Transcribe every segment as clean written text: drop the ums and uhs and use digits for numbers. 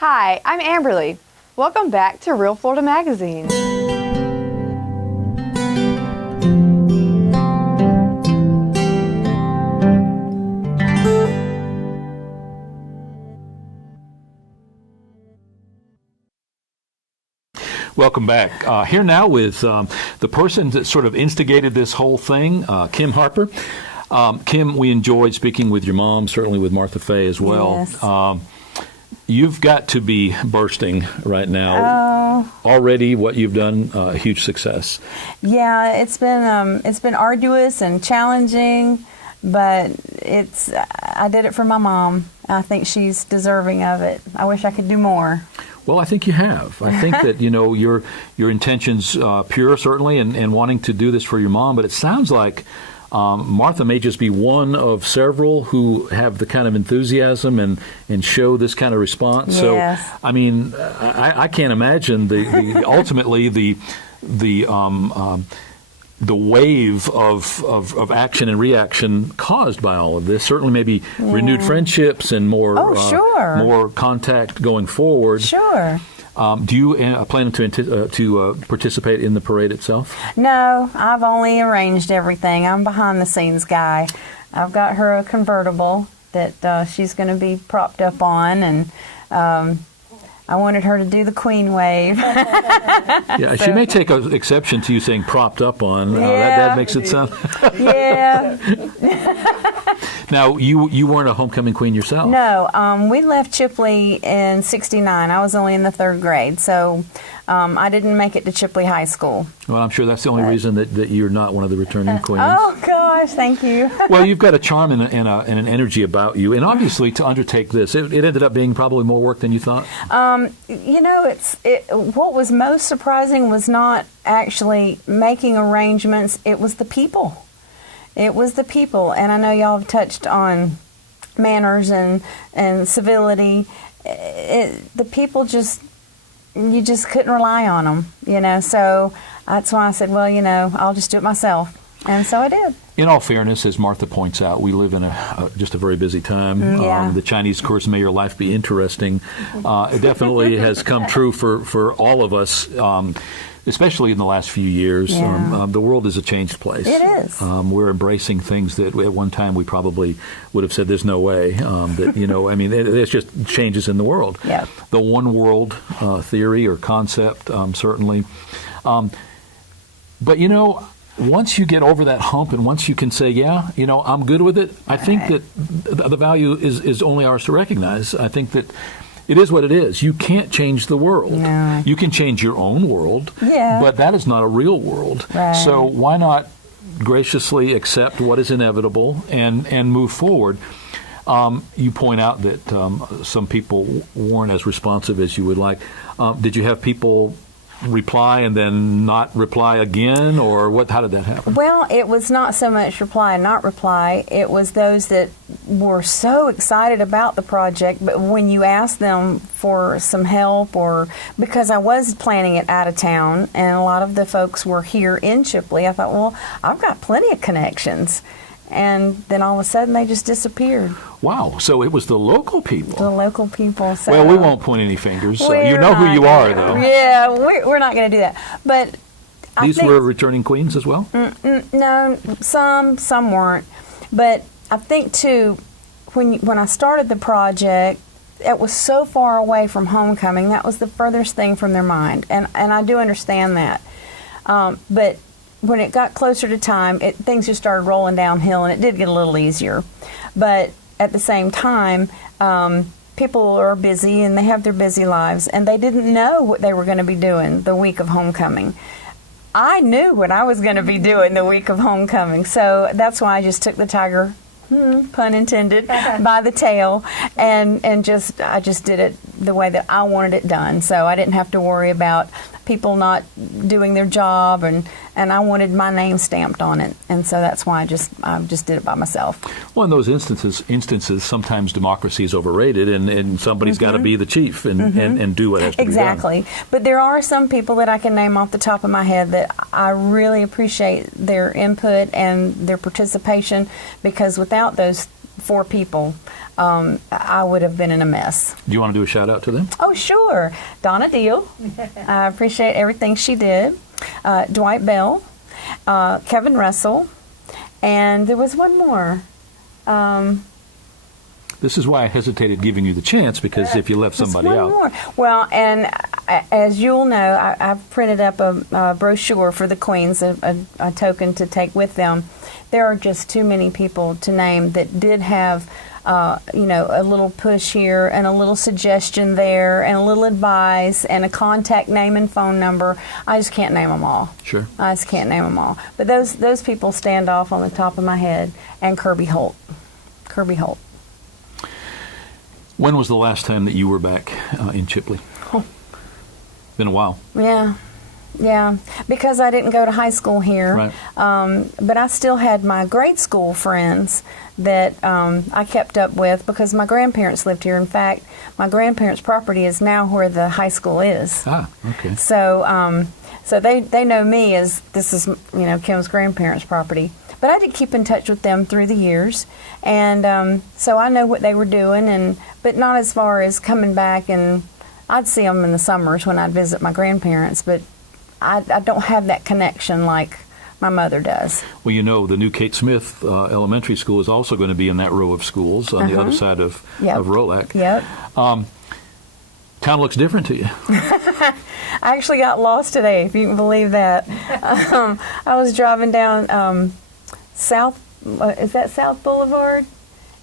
Hi, I'm Amberly. Welcome back to Real Florida Magazine. Welcome back. Here now with the person that sort of instigated this whole thing, Kim Harper. Kim, we enjoyed speaking with your mom, certainly with Martha Faye as well. Yes. You've got to be bursting right now. Already what you've done, a huge success. Yeah, it's been arduous and challenging, but I did it for my mom. I think she's deserving of it. I wish I could do more. Well, I think you have. I think that, your intentions pure, certainly, and wanting to do this for your mom, but it sounds like Martha may just be one of several who have the kind of enthusiasm and show this kind of response. Yes. So, I mean, I can't imagine the ultimately the wave of action and reaction caused by all of this. Certainly, maybe renewed friendships and more more contact going forward. Sure. Do you plan to participate in the parade itself? No, I've only arranged everything. I'm behind the scenes guy. I've got her a convertible that she's going to be propped up on, and I wanted her to do the Queen wave. Yeah, she may take an exception to you saying propped up on. That makes it sound. Yeah. Now, you weren't a homecoming queen yourself. No, we left Chipley in '69. I was only in the 3rd grade, so I didn't make it to Chipley High School. Well, I'm sure that's the only reason that you're not one of the returning queens. Oh, gosh, thank you. Well, you've got a charm and an energy about you, and obviously to undertake this, it ended up being probably more work than you thought. What was most surprising was not actually making arrangements. It was the people. It was the people, and I know y'all have touched on manners and civility. The people you just couldn't rely on them, So that's why I said, well, I'll just do it myself, and so I did. In all fairness, as Martha points out, we live in just a very busy time. Yeah. The Chinese course, "May your life be interesting," it definitely has come true for all of us. Especially in the last few years, the world is a changed place. It is. We're embracing things that at one time we probably would have said, "There's no way." There's just changes in the world. Yep. The one world theory or concept, certainly. But once you get over that hump and once you can say, I'm good with it, I think that the value is only ours to recognize. I think that it is what it is. You can't change the world. No. You can change your own world, but that is not a real world. Right. So why not graciously accept what is inevitable and move forward? You point out that some people weren't as responsive as you would like. Did you have people reply and then not reply again, or what? How did that happen? Well, it was not so much reply and not reply. It was those that were so excited about the project, but when you asked them for some help, or because I was planning it out of town and a lot of the folks were here in Chipley, I thought, well, I've got plenty of connections. And then all of a sudden they just disappeared. Wow. So it was the local people. The local people. So well, we won't point any fingers. So you know who you are, though. Yeah, we're not going to do that. But these were returning queens as well? No, some weren't. But I think, too, when I started the project, it was so far away from homecoming. That was the furthest thing from their mind. And I do understand that. But when it got closer to time, things just started rolling downhill, and it did get a little easier. But at the same time, people are busy, and they have their busy lives, and they didn't know what they were going to be doing the week of homecoming. I knew what I was going to be doing the week of homecoming, so that's why I just took the tiger, pun intended, by the tail, and I just did it the way that I wanted it done. So I didn't have to worry about people not doing their job, and I wanted my name stamped on it, and so that's why I just did it by myself. Well, in those instances, sometimes democracy is overrated, and somebody's got to be the chief and do what has to be done. Exactly. But there are some people that I can name off the top of my head that I really appreciate their input and their participation, because without those 4 people, I would have been in a mess. Do you want to do a shout out to them? Oh, sure. Donna Deal. I appreciate everything she did. Dwight Bell, Kevin Russell, and there was one more. This is why I hesitated giving you the chance, because if you left somebody one out. More. Well, and as you'll know, I've printed up a brochure for the Queens, a token to take with them. There are just too many people to name that did have, a little push here and a little suggestion there and a little advice and a contact name and phone number. I just can't name them all. Sure. I just can't name them all. But those people stand off on the top of my head. And Kirby Holt. When was the last time that you were back in Chipley? Oh. Been a while. Yeah, because I didn't go to high school here. Right. But I still had my grade school friends that I kept up with because my grandparents lived here. In fact, my grandparents' property is now where the high school is. Ah, okay. So they know me as this is, Kim's grandparents' property. But I did keep in touch with them through the years, and so I know what they were doing, but not as far as coming back, and I'd see them in the summers when I'd visit my grandparents, but I don't have that connection like my mother does. Well, the new Kate Smith Elementary School is also going to be in that row of schools on the other side of Rolac. Yep. Town looks different to you. I actually got lost today, if you can believe that. I was driving down is that South Boulevard?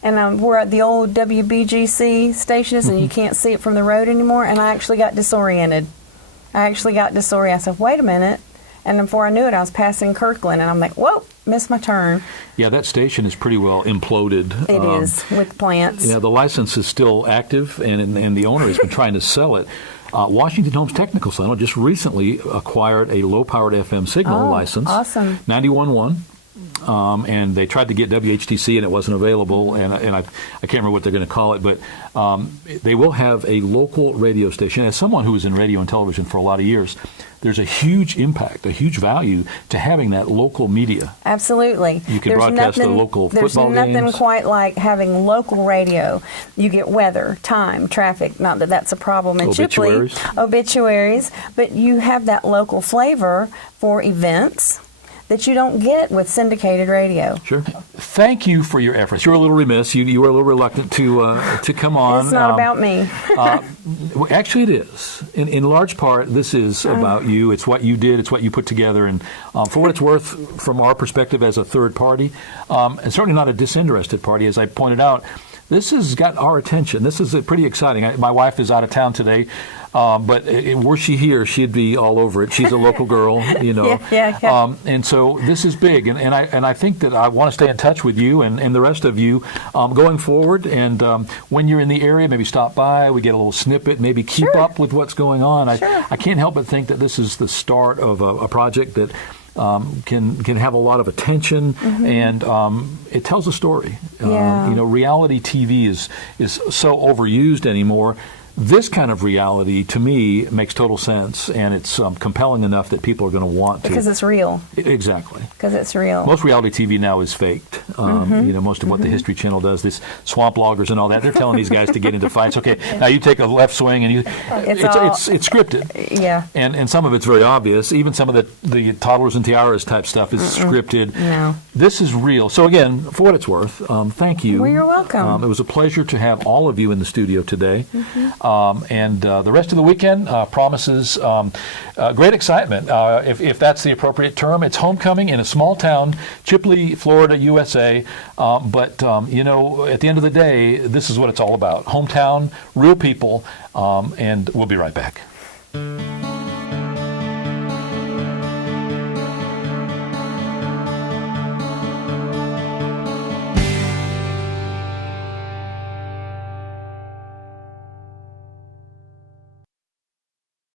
And we're at the old WBGC station, and you can't see it from the road anymore, and I actually got disoriented. I said, wait a minute. And before I knew it, I was passing Kirkland, and I'm like, whoa, missed my turn. Yeah, that station is pretty well imploded. It is, with plants. Yeah, the license is still active, and the owner has been trying to sell it. Washington Homes Technical Center just recently acquired a low-powered FM signal license. Awesome. 91.1. And they tried to get WHTC and it wasn't available, and I can't remember what they're going to call it, but they will have a local radio station. As someone who was in radio and television for a lot of years, there's a huge impact, a huge value to having that local media. Absolutely. You can broadcast the local football games. There's nothing quite like having local radio. You get weather, time, traffic, not that that's a problem in Chipley. Obituaries. But you have that local flavor for events that you don't get with syndicated radio. Sure. Thank you for your efforts. You were a little remiss. You were a little reluctant to come on. It's not about me. Actually, it is. In large part, this is about you. It's what you did. It's what you put together. And for what it's worth, from our perspective as a third party, and certainly not a disinterested party, as I pointed out, this has got our attention. This is pretty exciting. My wife is out of town today, but were she here, she'd be all over it. She's a local girl, Yeah. And so this is big, and I think that I want to stay in touch with you and the rest of you going forward. And when you're in the area, maybe stop by. We get a little snippet. Maybe keep up with what's going on. I can't help but think that this is the start of a project that can have a lot of attention, and it tells a story. Reality TV is so overused anymore. This kind of reality, to me, makes total sense, and it's compelling enough that people are going to want to. Because it's real. Exactly. Because it's real. Most reality TV now is faked. Most of what the History Channel does, this swamp loggers and all that, they're telling these guys to get into fights. Okay, now you take a left swing, and it's scripted. Yeah. And some of it's very obvious. Even some of the toddlers and tiaras type stuff is scripted. No. This is real. So again, for what it's worth, thank you. Well, you're welcome. It was a pleasure to have all of you in the studio today. And the rest of the weekend promises great excitement, if that's the appropriate term. It's homecoming in a small town, Chipley, Florida, USA. But at the end of the day, this is what it's all about. Hometown, real people, and we'll be right back.